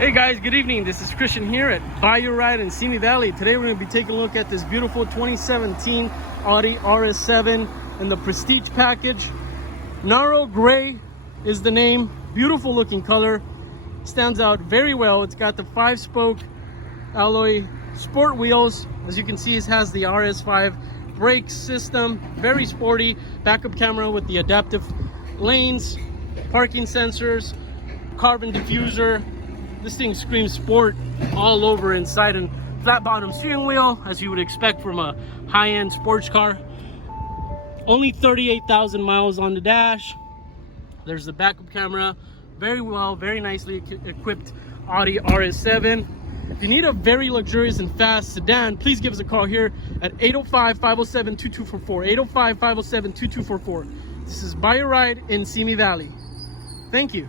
Hey guys, good evening. This is Christian here at Buy Your Ride in Simi Valley. Today we're going to be taking a look at this beautiful 2017 Audi RS7 in the Prestige package. Nardo Gray is the name. Beautiful looking color. Stands out very well. It's got the 5-spoke alloy sport wheels. As you can see, it has the RS5 brake system. Very sporty. Backup camera with the adaptive lanes, parking sensors, carbon diffuser. This thing screams sport all over inside, and flat bottom steering wheel, as you would expect from a high-end sports car. Only 38,000 miles on the dash. There's the backup camera. Very nicely equipped Audi RS7. If you need a very luxurious and fast sedan, please give us a call here at 805-507-2244. 805-507-2244. This is Buy Your Ride in Simi Valley. Thank you.